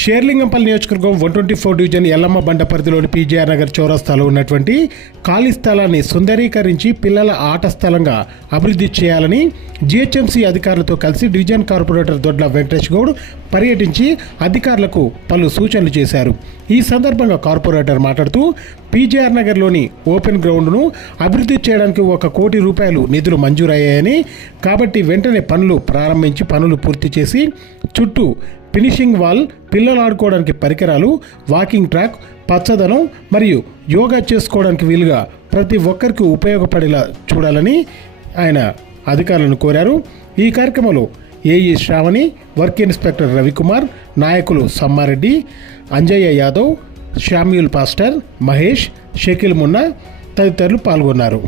షేర్లింగంపల్లి నియోజకవర్గం 124 డివిజన్ ఎల్లమ్మ బండ పరిధిలోని పీజీఆర్ నగర్ చౌరస్తాలో ఉన్నటువంటి ఖాళీ స్థలాన్ని సుందరీకరించి పిల్లల ఆట స్థలంగా అభివృద్ధి చేయాలని జీహెచ్ఎంసీ అధికారులతో కలిసి డివిజన్ కార్పొరేటర్ దొడ్ల వెంకటేష్ గౌడ్ పర్యటించి అధికారులకు పలు సూచనలు చేశారు. ఈ సందర్భంగా కార్పొరేటర్ మాట్లాడుతూ పీజీఆర్ నగర్లోని ఓపెన్ గ్రౌండ్ను అభివృద్ధి చేయడానికి 1 కోటి రూపాయలు నిధులు మంజూరయ్యాయని, కాబట్టి వెంటనే పనులు పూర్తి చేసి చుట్టూ ఫినిషింగ్ వాల్, పిల్లలు ఆడుకోవడానికి పరికరాలు, వాకింగ్ ట్రాక్, పచ్చదనం మరియు యోగా చేసుకోవడానికి వీలుగా ప్రతి ఒక్కరికి ఉపయోగపడేలా చూడాలని ఆయన అధికారులను కోరారు. ఈ కార్యక్రమంలో AE Shravani, work inspector Ravikumar, నాయకులు సమ్మారెడ్డి, అంజయ్య యాదవ్, షామ్యూల్ పాస్టర్, మహేష్, షకీల్ మున్నా తదితరులు పాల్గొన్నారు.